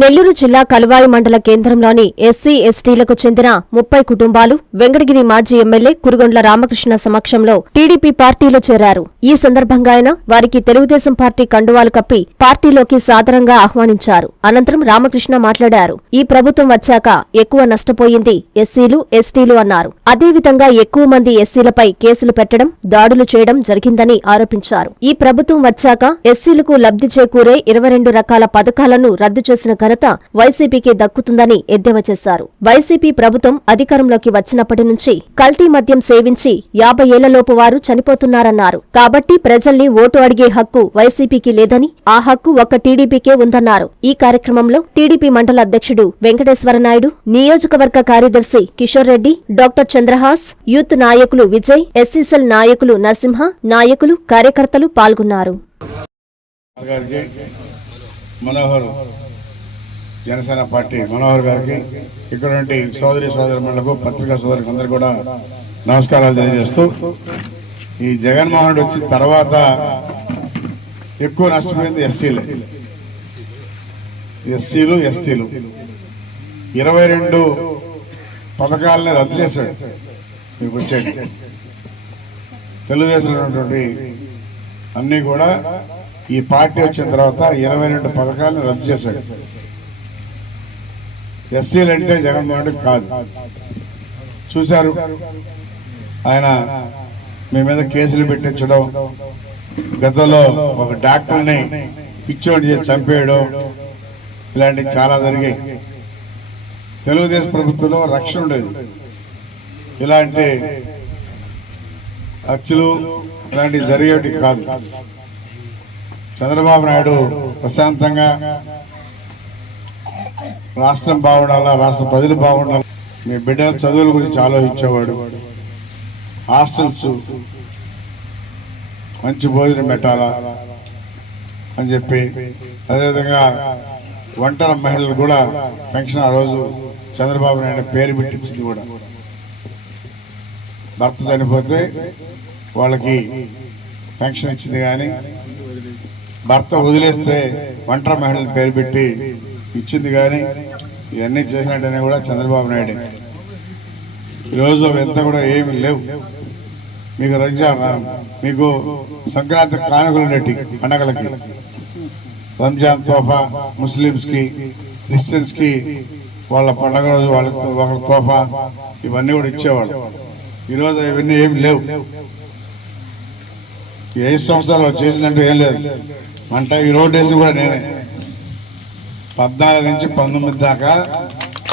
నెల్లూరు జిల్లా కలువాయి మండల కేంద్రంలోని ఎస్సీ ఎస్టీలకు చెందిన ముప్పై కుటుంబాలు వెంకటగిరి మాజీ ఎమ్మెల్యే కురుగొండ్ల రామకృష్ణ సమక్షంలో టీడీపీ పార్టీలో చేరారు. ఈ సందర్భంగా ఆయన వారికి తెలుగుదేశం పార్టీ కండువాలు కప్పి పార్టీలోకి సాదరంగా ఆహ్వానించారు. అనంతరం రామకృష్ణ మాట్లాడారు. ఈ ప్రభుత్వం వచ్చాక ఎక్కువ నష్టపోయింది ఎస్సీలు ఎస్టీలు అన్నారు. అదేవిధంగా ఎక్కువ మంది ఎస్సీలపై కేసులు పెట్టడం దాడులు చేయడం జరిగిందని ఆరోపించారు. ఈ ప్రభుత్వం వచ్చాక ఎస్సీలకు లబ్ధి చేకూరే ఇరవై రెండు రకాల పథకాలను రద్దు చేసిన ఘనత వైసీపీకి దక్కుతుందని ఎద్దేవా చేశారు. వైసీపీ ప్రభుత్వం అధికారంలోకి వచ్చినప్పటి నుంచి కల్తీ మద్యం సేవించి యాభై ఏళ్ళలోపు వారు చనిపోతున్నారన్నారు. కాబట్టి ప్రజల్ని ఓటు అడిగే హక్కు వైసీపీకి లేదని ఆ హక్కు ఒక్క టీడీపీకే ఉందన్నారు. ఈ కార్యక్రమంలో టీడీపీ మండల అధ్యక్షుడు వెంకటేశ్వర నాయుడు నియోజకవర్గ కార్యదర్శి కిషోర్ రెడ్డి డాక్టర్ చంద్రహాస్ యూత్ నాయకులు విజయ్ ఎస్సీసెల్ నాయకులు నరసింహ నాయకులు కార్యకర్తలు పాల్గొన్నారు. మనోహర్ జనసేన పార్టీ మనోహర్ గారికి ఇక్కడ సోదరి సోదరి సోదరులకు పత్రికా సోదరులకు అందరూ కూడా నమస్కారాలు తెలియజేస్తూ ఈ జగన్మోహన్ రెడ్డి వచ్చిన తర్వాత ఎక్కువ నష్టపోయింది ఎస్సీలే. ఎస్సీలు ఎస్టీలు. ఇరవై రెండు పథకాలని రద్దు చేశాడు మీకు వచ్చేది తెలుగుదేశంలో ఉన్నటువంటి అన్నీ కూడా ఈ పార్టీ వచ్చిన తర్వాత ఇరవై రెండు పథకాలను రద్దు చేశాడు. ఎస్సీలు అంటే జగన్మోహన్ రెడ్డి కాదు. చూశారు? ఆయన మీ మీద కేసులు పెట్టించడం గతంలో ఒక డాక్టర్ని పిచ్చోడి చేసి చంపేయడం ఇలాంటివి చాలా జరిగాయి. తెలుగుదేశం ప్రభుత్వంలో రక్షణ ఉండేది. ఇలాంటి హత్యలు ఇలాంటివి జరిగేవి కాదు. చంద్రబాబు నాయుడు ప్రశాంతంగా రాష్ట్రం బాగుండాలా రాష్ట్ర ప్రజలు బాగుండాలి? మీ బిడ్డల చదువుల గురించి ఆలోచించేవాడు. హాస్టల్స్ మంచి భోజనం పెట్టాలా అని చెప్పి అదేవిధంగా ఒంటరి మహిళలు కూడా పెన్షన్ ఆ రోజు చంద్రబాబు నాయుడు పేరు పెట్టించింది కూడా. భర్త చనిపోతే వాళ్ళకి పెన్షన్ ఇచ్చింది కానీ భర్త వదిలేస్తే ఒంటరి మహిళలు పేరు పెట్టి ఇచ్చింది కానీ ఇవన్నీ చేసినట్టనే కూడా చంద్రబాబు నాయుడు. ఈరోజు ఎంత కూడా ఏమి లేవు. మీకు రంజాన్ మీకు సంక్రాంతి కానుకలు నెట్టి పండగలకి. రంజాన్ తోఫా ముస్లిమ్స్కి క్రిస్టియన్స్కి వాళ్ళ పండగ రోజు వాళ్ళకి వాళ్ళ తోఫా ఇవన్నీ కూడా ఇచ్చేవాడు ఈరోజు ఇవన్నీ ఏమి లేవు. ఏ సంవత్సరాలు చేసిందంటూ ఏం లేదు. అంటే ఈ రోడ్ వేసి కూడా నేనే. పద్నాలుగు నుంచి పంతొమ్మిది దాకా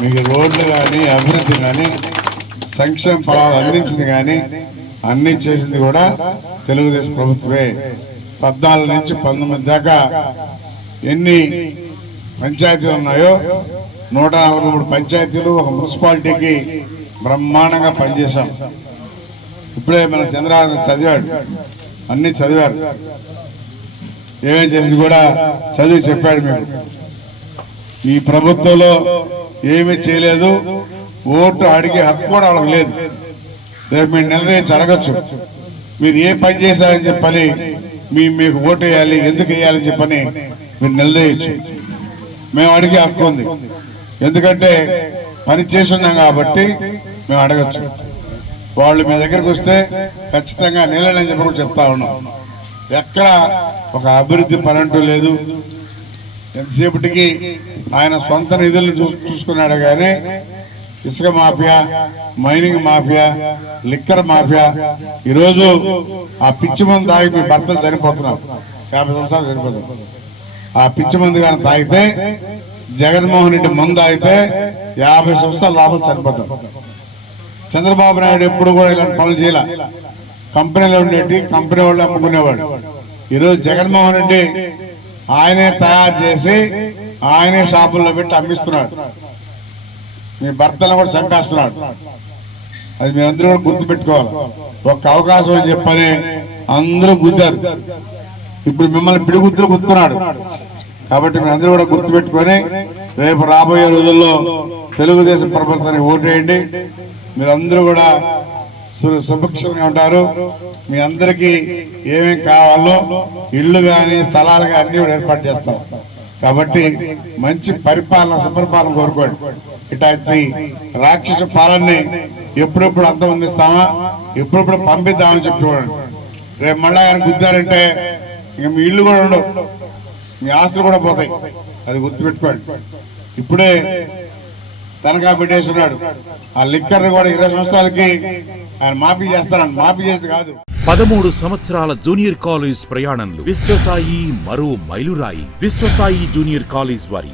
మీకు రోడ్లు కానీ అభివృద్ధి కానీ సంక్షేమ ఫలాలు అందించింది కానీ అన్ని చేసింది కూడా తెలుగుదేశం ప్రభుత్వమే. పద్నాలుగు నుంచి పంతొమ్మిది దాకా ఎన్ని పంచాయతీలు ఉన్నాయో నూట నలభై మూడు పంచాయతీలు ఒక మున్సిపాలిటీకి బ్రహ్మాండంగా పనిచేశాం. ఇప్పుడే మన చంద్రబాబు చదివాడు అన్ని చదివారు. ఏమేం చేసింది కూడా చదివి చెప్పాడు మీకు. ఈ ప్రభుత్వంలో ఏమీ చేయలేదు. ఓటు అడిగే హక్కు కూడా వాళ్ళకి లేదు. రేపు మీరు నిలదీసి అడగచ్చు మీరు ఏ పని చేశారని చెప్పని మీ మీకు ఓటు వేయాలి ఎందుకు వేయాలని చెప్పని మీరు నిలదీయచ్చు మేము అడిగే హక్కు ఉంది. ఎందుకంటే పని చేస్తున్నాం కాబట్టి మేము అడగచ్చు. వాళ్ళు మీ దగ్గరకు వస్తే ఖచ్చితంగా నిలని చెప్పి చెప్తా ఉన్నాం. ఎక్కడ ఒక అభివృద్ధి పని అంటూ లేదు. ఎంతసేపటికి ఆయన సొంత నిధులను చూ- చూసుకున్నాడు కానీ ఇసుక mafia mining mafia liquor mafia ఈరోజు ఆ పిచ్చి మందు తాగి మీ భర్తలు చనిపోతున్నారు. యాభై సంవత్సరాలు చనిపోతున్నారు. ఆ పిచ్చి మందు కానీ తాగితే జగన్మోహన్ రెడ్డి మందు తాగితే యాభై సంవత్సరాల లోపల చనిపోతారు. చంద్రబాబు నాయుడు ఎప్పుడు కూడా ఇలాంటి పనులు చేయాల. కంపెనీలో ఉండేటి కంపెనీ వాళ్ళు అమ్ముకునేవాడు ఈరోజు జగన్మోహన్ రెడ్డి ఆయనే తయారు చేసి ఆయనే షాపుల్లో పెట్టి అమ్మిస్తున్నాడు. మీ భర్తలను కూడా చంపేస్తున్నాడు. అది మీరందరూ కూడా గుర్తుపెట్టుకోవాలి. ఒక్క అవకాశం అని చెప్పని అందరూ గుద్దారు. ఇప్పుడు మిమ్మల్ని పిడిగుద్దులు గుర్తున్నాడు. కాబట్టి మీరందరూ కూడా గుర్తుపెట్టుకొని రేపు రాబోయే రోజుల్లో తెలుగుదేశం ప్రభుత్వానికి ఓటేయండి. మీరందరూ కూడా సుభిక్షంగా ఉంటారు. మీ అందరికీ ఏమేం కావాలో ఇళ్ళు కానీ స్థలాలు కానీ అన్ని కూడా ఏర్పాటు చేస్తాం. కాబట్టి మంచి పరిపాలన సుపరిపాలన కోరుకోండి. ఇట్లాంటి రాక్షస పాలనని ఎప్పుడెప్పుడు అంతమందిస్తామా ఎప్పుడెప్పుడు పంపిద్దామని చెప్పి చూడండి. రేపు మళ్ళీ ఆయన గుద్దారంటే ఇంక మీ ఇల్లు కూడా ఉండవు. మీ ఆస్తులు కూడా పోతాయి. అది గుర్తుపెట్టుకోండి. ఇప్పుడే తనఖా పెట్టేస్తున్నాడు. ఆ లిక్కర్ కూడా ఇరవై సంవత్సరాలకి ఆయన మాఫీ చేస్తారని మాఫీ చేస్తే కాదు. పదమూడు సంవత్సరాల జూనియర్ కాలేజ్ ప్రయాణంలో విశ్వసాయి మరో మైలురాయి. విశ్వసాయి జూనియర్ కాలేజ్ వారి